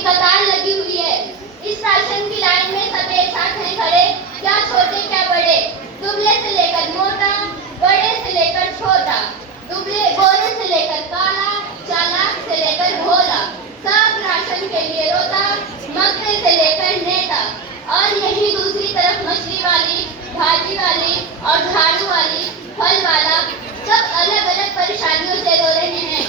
कतार लगी हुई है। इस राशन की लाइन में सब एक साथ हैं खड़े, क्या छोटे क्या बड़े, दुबले से लेकर मोटा, बड़े से लेकर छोटा, दुबले गोरे से लेकर काला, चालाक से लेकर भोला, सब राशन के लिए रोता, मक्के से लेकर नेता। और यही दूसरी तरफ मछली वाली, भाजी वाली और झाड़ू वाली, फल वाला, सब अलग अलग परेशानियों से रो रहे हैं।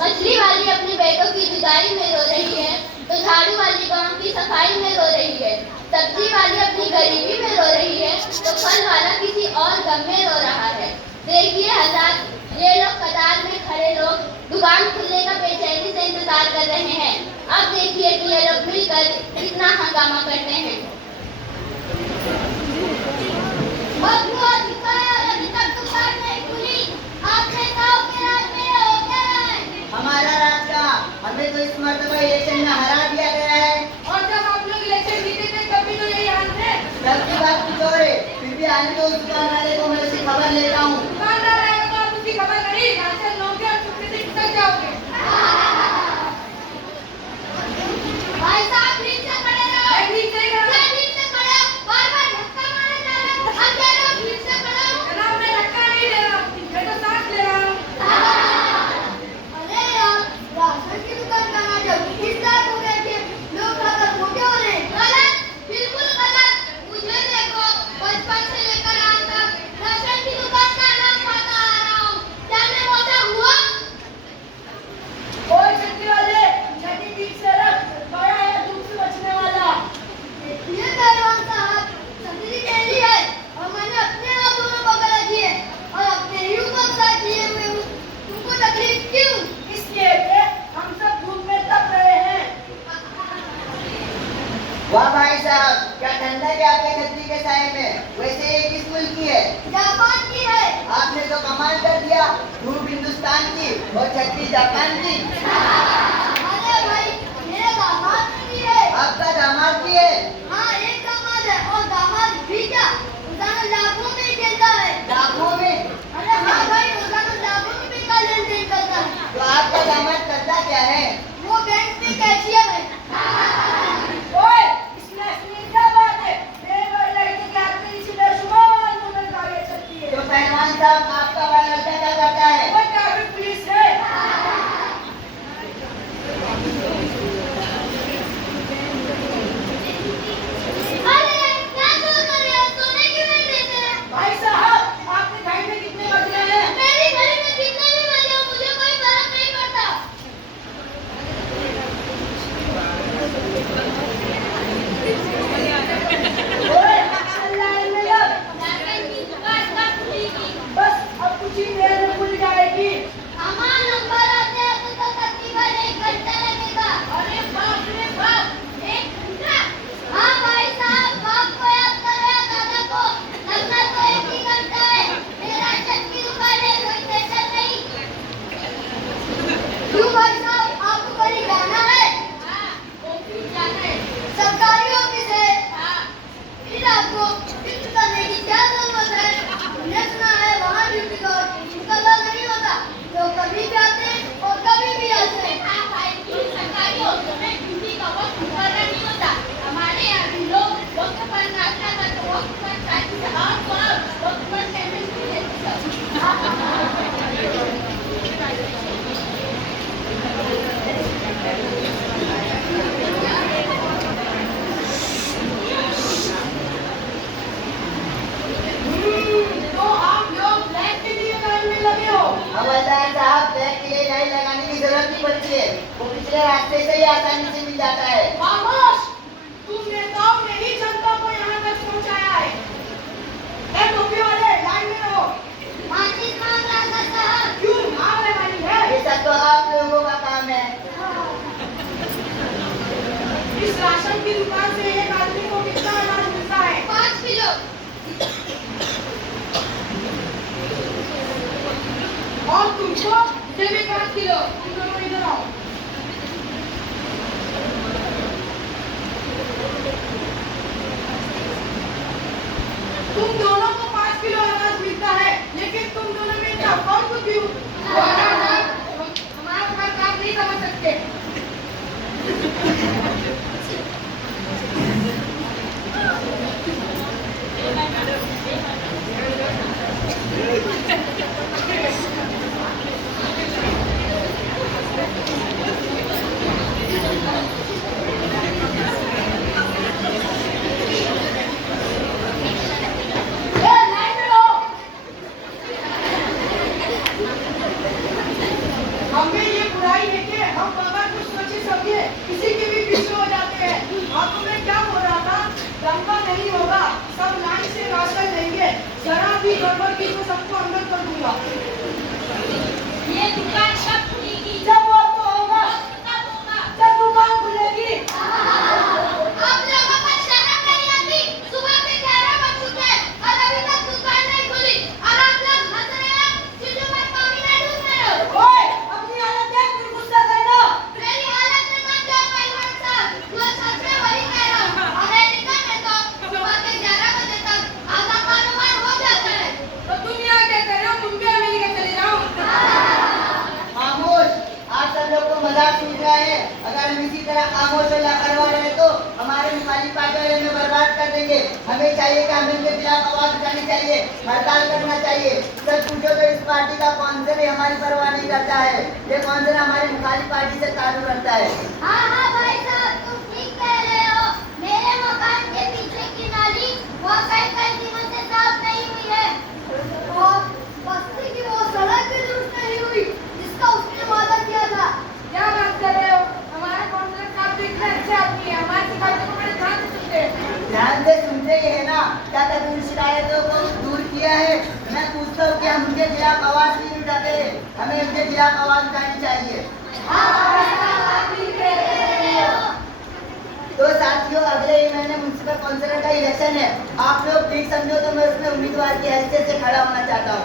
मछली वाली अपने बेटों की जुदाई में रो रही है, तो झाड़ू वाली गांव की सफाई में रो रही है, सब्जी वाली अपनी गरीबी में रो रही है, तो फल वाला किसी और गम में रो रहा है। देखिए हज़रात, ये लोग कतार में खड़े लोग दुकान खुलने का बेचैनी से इंतजार कर रहे हैं। अब देखिए कि ये लोग मिलकर कितना हंगामा करते हैं। अभी तक दुकान नहीं खुली, आपने गांव के राज में हो क्या है? हमारा राज का, हमें तो इस मर्तबा इलेक्शन में हरा दिया गया है। और जब आप लोग इलेक्शन जीते थे तब भी तो यही हाल थे। तब की बात कुछ और है, फिर भी आने दो उस दुकान वाले को, मैं उससे खबर लेता हूँ। दुकानदार आएगा तो आप उसकी खबर करिए, राशन लोगे और चुपके से निकल जाओगे। भाई साहब ठीक से खड़े रहो। ठीक से खड़े रहो। ठीक से खड़े हो, बार-बार धक्का मारे जा रहे हो। अब कह रहे हो ठीक से खड़े हो। जनाब मैं धक्का नहीं ले रहा, मैं तो सांस ले रहा हूँ। अरे यार, राशन की दुकान कहाँ जब किस तरह हो गए थे, लोग खाकर मोटे हो रहे हैं। गलत, बिल्कुल गलत। मुझे देखो, बचपन से लेकर आज तक राशन की दुकान का अनाज खाता आ रहा हूँ। क्या मैं मोटा हुआ? ओए छठी वाले, छठी ठीक से रख, बड़ा है धूप से बचने वाला। ये पहलवान साहब, छतरी मेरी है और मैंने अपने हाथों में पकड़ रखी है और अपने ही ऊपर साथ लिए हुए हूँ। तुमको तकलीफ क्यों? इसलिए कि हम सब धूप में तप रहे हैं। वाह भाई साहब, क्या ठंडक है आपके छतरी के साए में। वैसे ये किस मुल्क की है? जापान की है। आपने तो कमाल कर दिया, धूप हिंदुस्तान की और छतरी जापान की। अरे भाई, मेरे दामाद की है। आपका दामाद भी है? हाँ, एक दामाद है और दामाद भी क्या, रोजाना लाखों में खेलता है। लाखों में? अरे हाँ भाई, रोजाना लाखों में पैसा लेन देन करता है। तो आपका दामाद करता क्या है? वो बैंक में कैशियर है। ओए, इसमें असली क्या बात है? मेरे बड़े लड़के के हाथ में इसी बेशुमार मोटर गाड़ियाँ चलती है। तो पहलवान साहब, आपका बड़ा लड़का क्या करता है? वो ट्रैफिक पुलिस है। सीधे रास्ते से ही आसानी से मिल जाता है। खामोश! तुम नेताओं ने ही जनता को यहाँ तक पहुँचाया है। ए टोपी वाले, लाइन में रहो। माचिस मांग रहा था साहब। क्यों मांग रहे है? ये सब तो आप लोगों का काम है। इस राशन की दुकान से एक आदमी को कितना अनाज मिलता है? 5 किलो। और तुमको? मुझे भी 5 किलो। तुम दोनों इधर आओ। तुम दोनों को 5 किलो अनाज मिलता है, लेकिन तुम दोनों में क्या फर्क क्यों? हमारा तुम्हारा काम नहीं समझ सकते। हमें ये बुराई है कि हम अगर कुछ सोचे समझे किसी के भी पीछे हो जाते हैं। और तुम्हें क्या हो रहा था? दंगा नहीं होगा, सब लाइन से राशन लेंगे। जरा भी गड़बड़ की तो सबको अंदर कर दूंगा। ये दुकान कब खुलेगी? जब वो तो होगा, कब होगा? जब दुकान खुलेगी। आप लोगों को शर्म नहीं आती? सुबह के 11 बज चुके हैं और अभी तक दुकान नहीं खुली और आप लोग हंस रहे हैं। चुल्लू में पानी नहीं डूब रहे हो। ओए, अपनी हालत देख, फिर गुस्सा करना। मेरी हालत में मत जाओ पहलवान साहब, जो सच में वही कह रहा हूँ। अमेरिका में तो सुबह के 11 बजे तक आधा कारोबार हो जाता है। तो तुम यहाँ क्या कर रहे हो? तुम भी अमेरिका चले जाओ। खामोश! आप सब लोग को मजाक सूझ रहा है। अगर हम इसी तरह खामोश और लापरवाह रहे तो हमारे मुखालिफ पार्टी वाले हमें बर्बाद कर देंगे। हमें चाहिए कि हमें इनके खिलाफ आवाज उठानी चाहिए, हड़ताल करना चाहिए। सच पूछो तो इस पार्टी का कौंसिलर ही हमारी परवाह नहीं करता है। ये कौंसिलर हमारी मुखालिफ पार्टी से ताल्लुक रखता है। हाँ भाई साहब, तुम ठीक कह रहे हो। मेरे मकान के पीछे की नाली वो कई दिनों से साफ नहीं हुई है और बस्ती की वो सड़क भी दुरुस्त नहीं हुई जिसका उसने वादा किया था। क्या बात कर रहे हो? हमारा कौंसिलर साहब तो इतने अच्छे आदमी है, हमारी शिकायतों को बड़े ध्यान से सुनते हैं। ध्यान से सुनते ही है ना? क्या कभी उन शिकायतों को दूर किया है? मैं पूछता हूँ कि हम उनके खिलाफ आवाज नहीं उठाते। हमें उनके खिलाफ आवाज उठानी चाहिए। तो साथियों, अगले ही महीने म्युनिसिपल काउंसिलर का इलेक्शन है। आप लोग ठीक समझो तो मैं उसमें उम्मीदवार की हैसियत से खड़ा होना चाहता हूँ।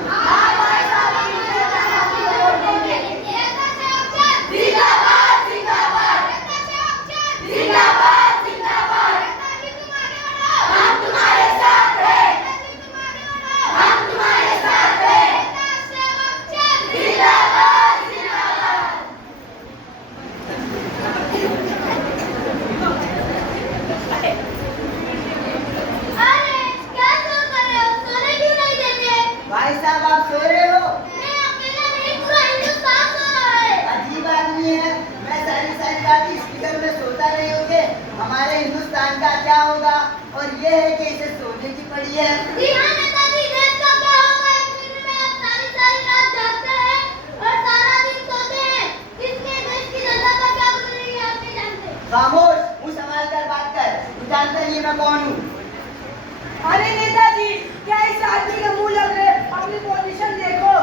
अरे क्या सो कर रहे हो? सोने क्यों नहीं देते? भाई साहब, आप सो रहे हो? मैं अकेला नहीं, पूरा हिंदुस्तान सो रहा है। अजीब आदमी है। मैं सारी रात स्पीकर में सोता नहीं होगे। हमारे हिंदुस्तान का क्या होगा? और ये है कि इसे सोने की पड़ी है। जी हाँ नेताजी, देश का क्या होगा? एक मिनट में आप सारी रात जागते हैं और सारा दिन सोते हैं। इसलिए देश की जनता का क्या गुजरेगी आप नहीं जानते। खामोश! मुंह संभाल कर बात कर। तू जानता नहीं मैं कौन हूँ? अरे नेताजी, क्या इस आदमी का मुंह लग रहे? अपनी पोजीशन देखो।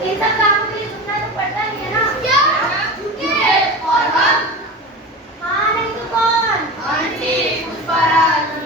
इन सब कामों के लिए सुनना तो पड़ता ही है ना। क्या? और हम? हाँ नहीं तो कौन? आंटी पुष्पाराज।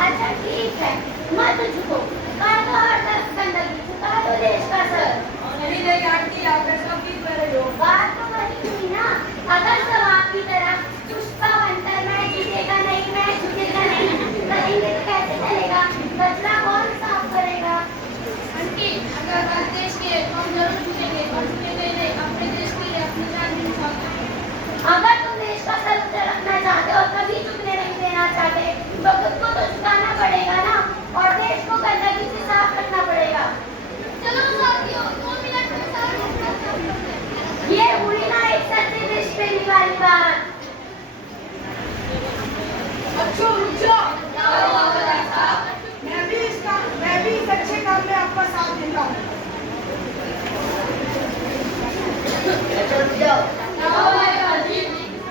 अच्छा ठीक है, मत झुको, कर दो हर तरफ गंदगी, झुका दो देश का सर। नहीं नहीं आंटी, आप ऐसा क्यों कर रही हो? बात तो वही हुई ना, अगर सब आपकी तरह चुस्ता बनकर मैं झुकेगा नहीं, मैं झुकेगा नहीं करेंगे तो कैसे चलेगा? कचरा कौन साफ करेगा? आंटी, अगर हर देश के हम जरूर झुकेंगे और झुकेंगे नहीं, अपने देश के लिए अपनी जान भी न्यौछावर करेंगे। अगर तुम देश का सर ऊंचा रखना चाहते हो, कभी झुकने नहीं देना चाहते, तो खुद को तो झुकाना पड़ेगा ना, और देश को गंदगी से साफ रखना पड़ेगा। चलो साथियों, 2 मिनट में साफ। ये हुई ना एक सच्चे देश प्रेमी वाली बात। अच्छा रुक जाओ। मैं भी इस अच्छे काम में आपका साथ देता हूँ। रुक जाओ।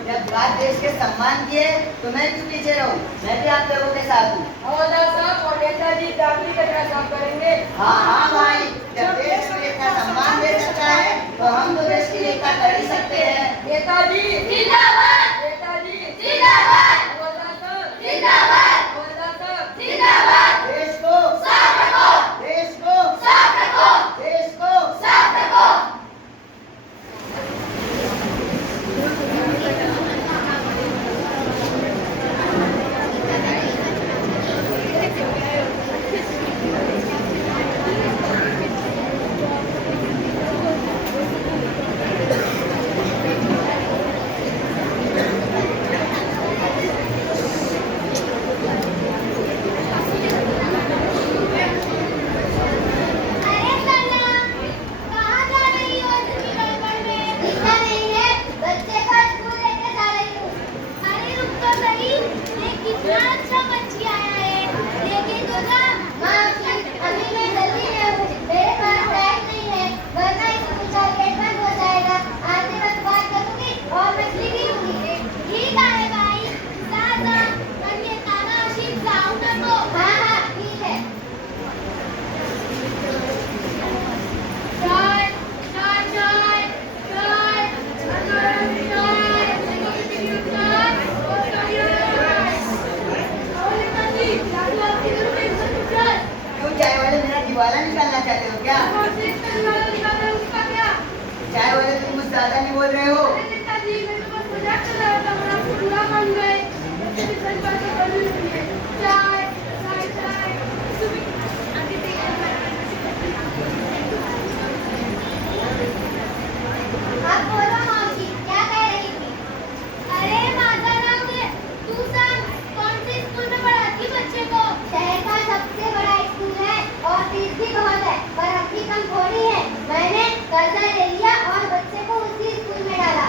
जब बात देश के सम्मान की है तो मैं क्यों पीछे रहूं? मैं भी आप लोगों के साथ हूँ। हवलदार साहब और नेताजी दाखिली कचरा साफ करेंगे। हाँ हाँ भाई, जब देश को इतना सम्मान दे सकता है तो हम तो देश की एकता कर ही सकते हैं। नेताजी जिंदाबाद, नेताजी जिंदाबाद, हवलदार साहब जिंदाबाद, हवलदार साहब जिंदाबाद। देश को साफ रखो, देश को साफ रखो, देश को साफ रखो। अरे सलाम, कहाँ जा रही हो इतनी गड़बड़ में? दिखता नहीं है, बच्चे को स्कूल लेके जा रही हूँ। अरे रुक तो सही, ये कितना अच्छा पंछी आया है, देखे तो जा। माँ, अभी मैं जल्दी में हूँ, मेरे पास बैग नहीं है, वरना स्कूल का गेट बंद हो जाएगा। आते वक्त बात करूँगी और मछली भी लूँगी। ठीक है भाई, जा, पर ये ताला आशीष जाओ ना तो। हाँ हाँ ठीक है। चाय, चाय, चाय, चाय, क्यों चाय वाले मेरा दिवाला निकालना चाहते हो क्या? चाय वाले तुम कुछ ज्यादा नहीं बोल रहे हो। आप बोलो मौसी, क्या कह रही थी? अरे माझा नाम दे, तू सांग, कौन से स्कूल में पढ़ाती बच्चे को? शहर का सबसे बड़ा स्कूल है और फीस भी बहुत है, पर अपनी कम थोड़ी है। मैंने कर्जा ले लिया और बच्चे को उसी स्कूल में डाला।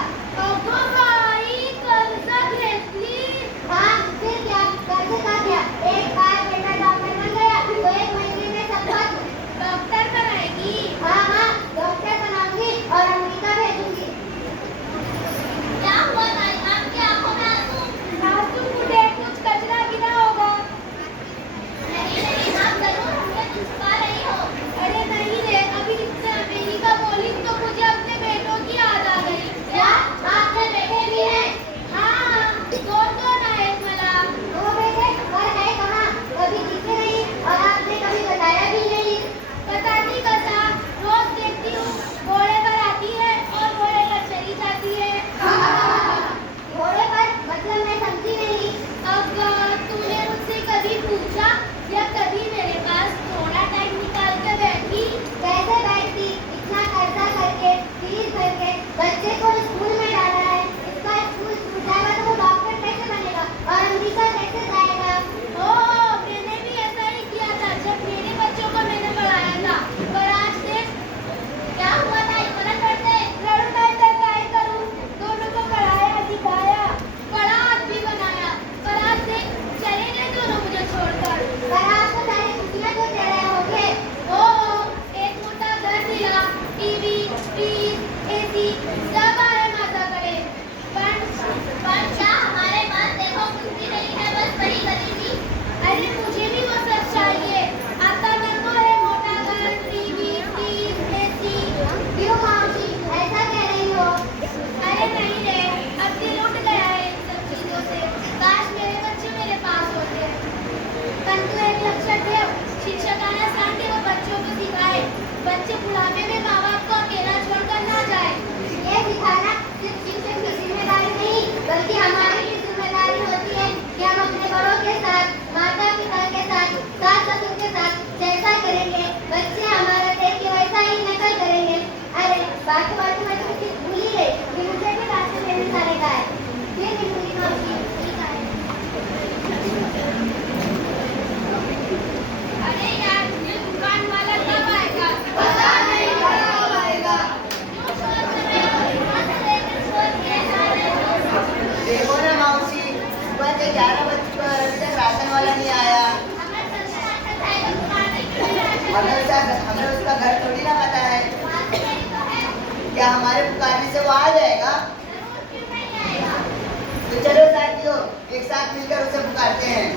साथ मिलकर उसे पुकारते हैं।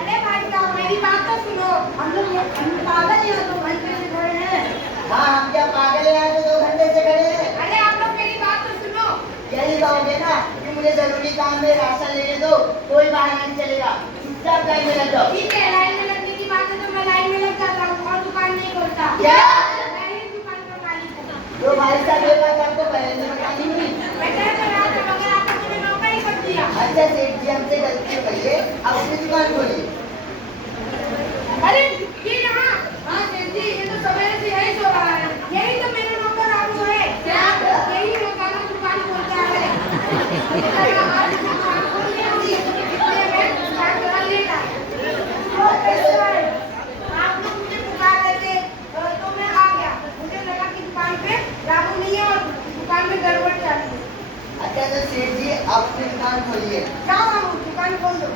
अरे भाई साहब मेरी बात तो सुनो। हम पागल हैं तो घंटे से खड़े हैं। हाँ, हम क्या पागल हैं? यहाँ तो 2 घंटे से खड़े हैं। अरे आप लोग मेरी बात तो सुनो। यही कहोगे ना कि मुझे जरूरी काम में राशन लेने दो, कोई बहाना नहीं चलेगा। चुपचाप लाइन में लग जाओ। ठीक है, लाइन में लगने की बात है तो मैं लाइन में लग जाता हूँ और दुकान नहीं खोलता। क्या? मैं ही दुकान का मालिक हूँ। तो भाई साहब ये बात आपको पहले से बतानी हुई। मैं कह तो रहा था मगर आपने मुझे मौका ही कर दिया। अच्छा सेठ जी, हमसे गलती हो गई है, अब अपनी दुकान खोलिए। अरे ये यहाँ। हाँ सेठ जी, ये तो सवेरे से यही सो रहा है। यही तो मेरा नौकर रामू है। यही रोजाना दुकान खोलता है। आज दुकान खोल दी होगी, इसलिए मैं दुकान थोड़ा लेट आया। और कैसे है? आप लोग मुझे पुकार रहे थे तो मैं आ गया। मुझे लगा कि दुकान पे रामू नहीं है और दुकान में गड़बड़ चल रही है। अच्छा तो सेठ जी, आप अपनी दुकान खोलिए। जाओ रामू, दुकान खोल दो।